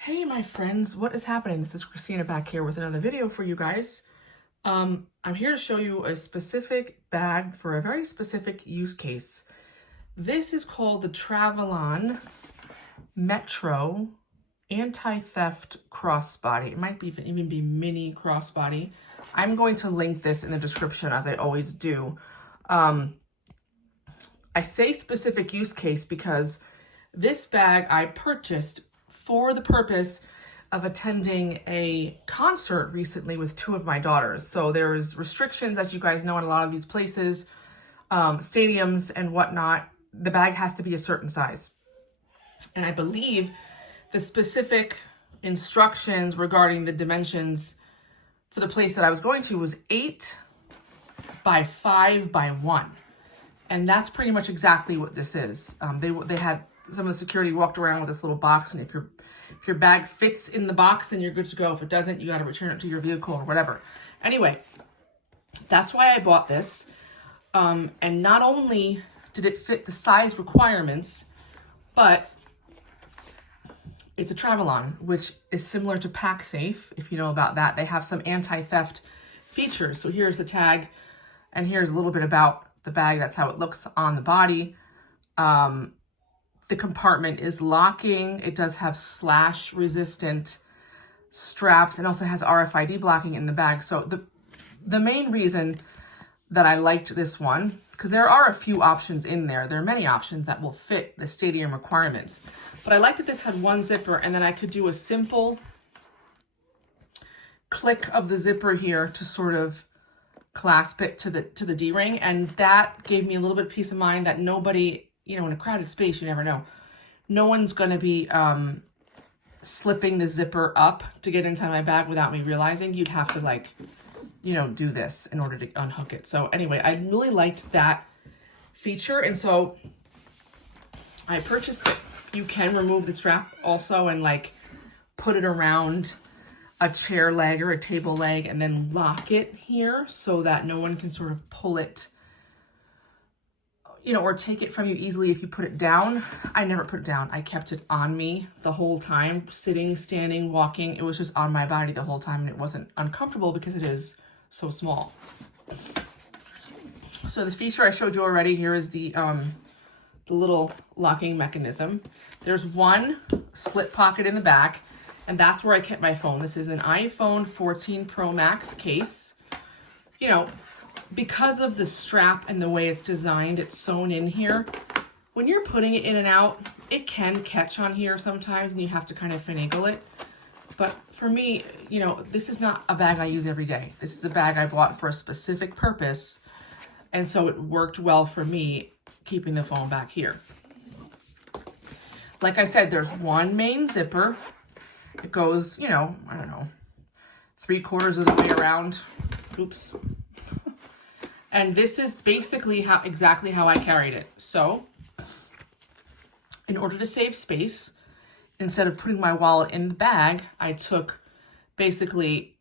Hey my friends, what is happening? This is Christina back here with another video for you guys. I'm here to show you a specific bag for a very specific use case. This is called the Travelon Metro Anti-Theft Crossbody. It might even be mini crossbody. I'm going to link this in the description as I always do. I say specific use case because this bag I purchased for the purpose of attending a concert recently with two of my daughters. So there's restrictions, as you guys know, in a lot of these places, stadiums and whatnot. The bag has to be a certain size. And I believe the specific instructions regarding the dimensions for the place that I was going to was 8 by 5 by 1. And that's pretty much exactly what this is. They had some of the security walked around with this little box, and if your bag fits in the box, then you're good to go. If it doesn't, you got to return it to your vehicle or whatever. Anyway, that's why I bought this. And not only did it fit the size requirements, but it's a Travelon, which is similar to PackSafe, if you know about that. They have some anti-theft features. So here's the tag, and here's a little bit about the bag. That's how it looks on the body. The compartment is locking. It does have slash resistant straps and also has RFID blocking in the bag. So the main reason that I liked this one, because there are a few options in there. There are many options that will fit the stadium requirements. But I liked that this had one zipper, and then I could do a simple click of the zipper here to sort of clasp it to the D-ring. And that gave me a little bit of peace of mind that nobody, you know, in a crowded space, you never know. No one's going to be slipping the zipper up to get inside my bag without me realizing. You'd have to, like, you know, do this in order to unhook it. So anyway, I really liked that feature. And so I purchased it. You can remove the strap also and, like, put it around a chair leg or a table leg and then lock it here so that no one can sort of pull it, you know, or take it from you easily if you put it down. I never put it down. I kept it on me the whole time, sitting, standing, walking. It was just on my body the whole time, and it wasn't uncomfortable because it is so small. So this feature I showed you already, here is the little locking mechanism. There's one slip pocket in the back, and that's where I kept my phone. This is an iPhone 14 Pro Max case. You know, because of the strap and the way it's designed, it's sewn in here. When you're putting it in and out, it can catch on here sometimes, and you have to kind of finagle it. But for me, you know, this is not a bag I use every day. This is a bag I bought for a specific purpose, and so it worked well for me keeping the phone back here. Like I said, there's one main zipper. It goes, you know, I don't know, 3/4 of the way around. Oops. And this is basically exactly how I carried it. So in order to save space, instead of putting my wallet in the bag, I took basically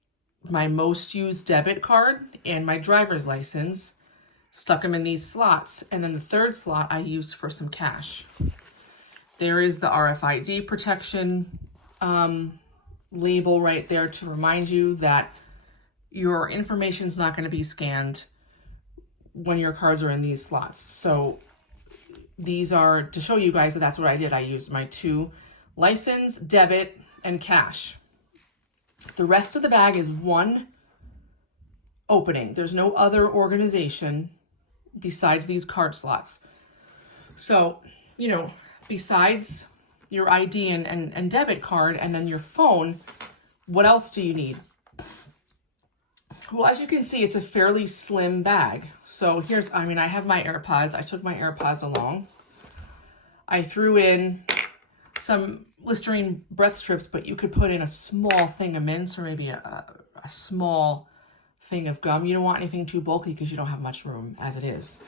my most used debit card and my driver's license, stuck them in these slots, and then the third slot I used for some cash. There is the RFID protection label right there to remind you that your information is not going to be scanned when your cards are in these slots. So these are to show you guys that that's what I did. I used my 2 license, debit, and cash. The rest of the bag is one opening. There's no other organization besides these card slots. So, you know, besides your ID and debit card and then your phone, what else do you need? Well, as you can see, it's a fairly slim bag. So here's, I mean, I have my AirPods. I took my AirPods along. I threw in some Listerine breath strips, but you could put in a small thing of mints or maybe a small thing of gum. You don't want anything too bulky because you don't have much room as it is.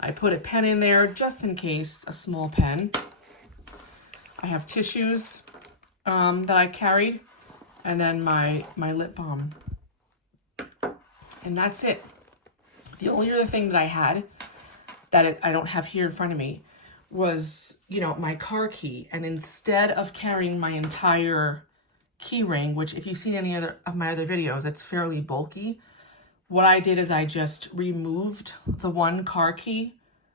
I put a pen in there just in case, a small pen. I have tissues that I carried, and then my lip balm. And that's it. The only other thing that I had that I don't have here in front of me was, you know, my car key. And instead of carrying my entire key ring, which if you've seen any other of my other videos, it's fairly bulky, what I did is I just removed the one car key,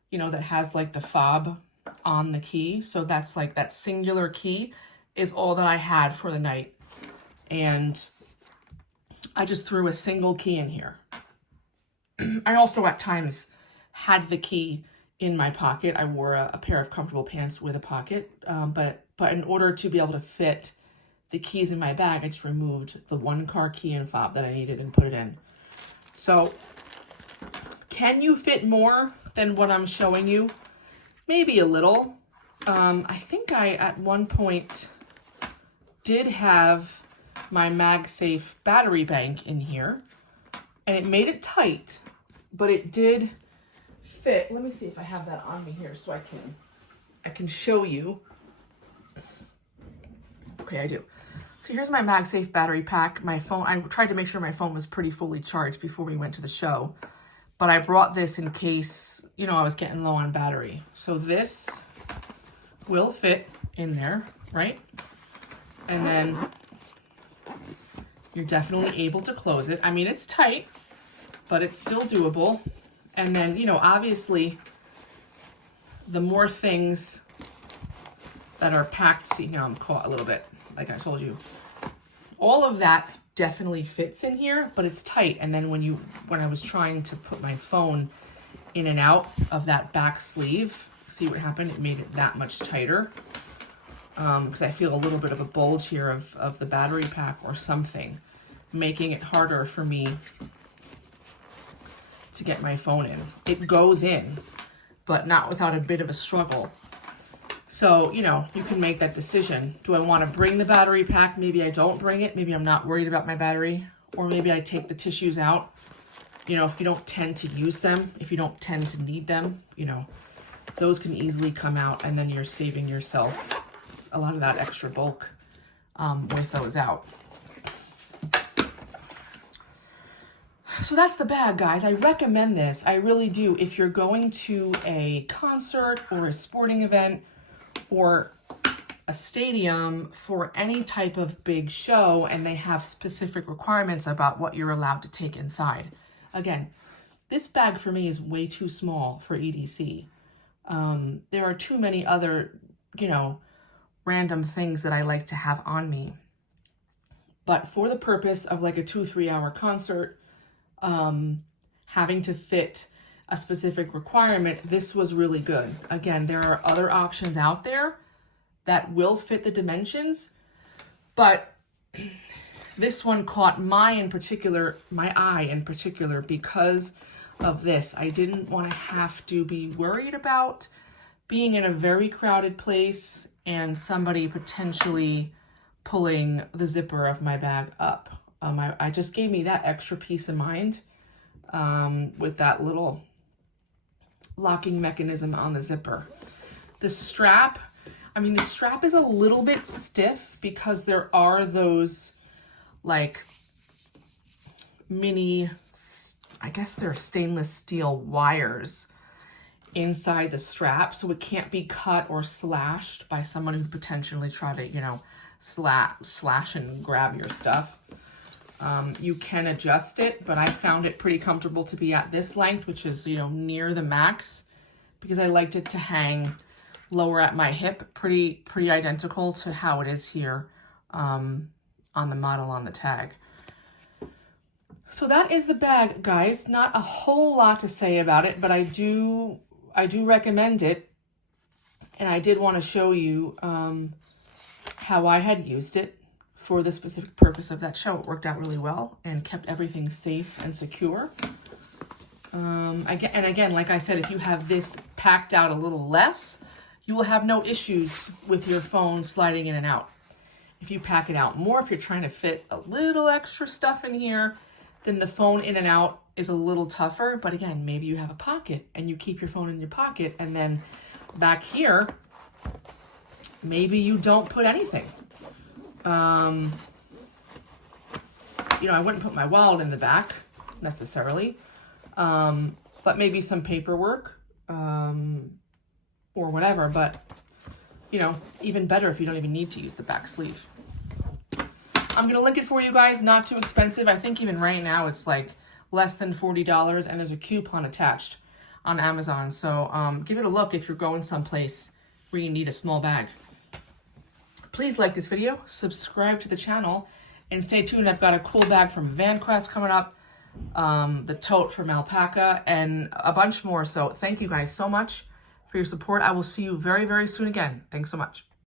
you know, that has like the fob on the key. So that's like that singular key is all that I had for the night. And I just threw a single key in here. I also at times had the key in my pocket. I wore a pair of comfortable pants with a pocket, but in order to be able to fit the keys in my bag, I just removed the one car key and fob that I needed and put it in. So can you fit more than what I'm showing you? Maybe a little. I think I at one point did have my MagSafe battery bank in here, and it made it tight, but it did fit. Let me see if I have that on me here so I can show you. Okay, I do. So here's my MagSafe battery pack. My phone, I tried to make sure my phone was pretty fully charged before we went to the show, but I brought this in case, you know, I was getting low on battery. So this will fit in there, right? And then you're definitely able to close it. I mean, it's tight, but it's still doable. And then, you know, obviously, the more things that are packed, see, now I'm caught a little bit, like I told you. All of that definitely fits in here, but it's tight. And then when I was trying to put my phone in and out of that back sleeve, see what happened? It made it that much tighter. Because I feel a little bit of a bulge here of the battery pack or something, making it harder for me to get my phone in. It goes in, but not without a bit of a struggle. So, you know, you can make that decision. Do I want to bring the battery pack? Maybe I don't bring it. Maybe I'm not worried about my battery. Or maybe I take the tissues out. You know, if you don't tend to use them, if you don't tend to need them, you know, those can easily come out, and then you're saving yourself a lot of that extra bulk with those out. So that's the bag, guys. I recommend this. I really do. If you're going to a concert or a sporting event or a stadium for any type of big show, and they have specific requirements about what you're allowed to take inside. Again, this bag for me is way too small for EDC. There are too many other, you know, random things that I like to have on me. But for the purpose of like a 2-3 hour concert, having to fit a specific requirement, this was really good. Again, there are other options out there that will fit the dimensions, but this one caught my eye in particular because of this. I didn't want to have to be worried about being in a very crowded place and somebody potentially pulling the zipper of my bag up. I just gave me that extra peace of mind with that little locking mechanism on the zipper. The strap, I mean, the strap is a little bit stiff because there are those like mini, I guess they're stainless steel wires inside the strap, so it can't be cut or slashed by someone who potentially try to, you know, slash and grab your stuff. You can adjust it, but I found it pretty comfortable to be at this length, which is, you know, near the max, because I liked it to hang lower at my hip, pretty identical to how it is here on the model on the tag. So that is the bag, guys. Not a whole lot to say about it, but I do recommend it, and I did want to show you how I had used it for the specific purpose of that show. It worked out really well and kept everything safe and secure. Again, like I said, if you have this packed out a little less, you will have no issues with your phone sliding in and out. If you pack it out more, if you're trying to fit a little extra stuff in here, then the phone in and out is a little tougher. But again, maybe you have a pocket and you keep your phone in your pocket, and then back here, maybe you don't put anything. You know, I wouldn't put my wallet in the back necessarily, but maybe some paperwork, or whatever, but you know, even better if you don't even need to use the back sleeve. I'm going to link it for you guys. Not too expensive. I think even right now it's like less than $40, and there's a coupon attached on Amazon. So give it a look if you're going someplace where you need a small bag. Please like this video, subscribe to the channel, and stay tuned. I've got a cool bag from VanQuest coming up, the tote from Alpaca, and a bunch more. So thank you guys so much for your support. I will see you very, very soon again. Thanks so much.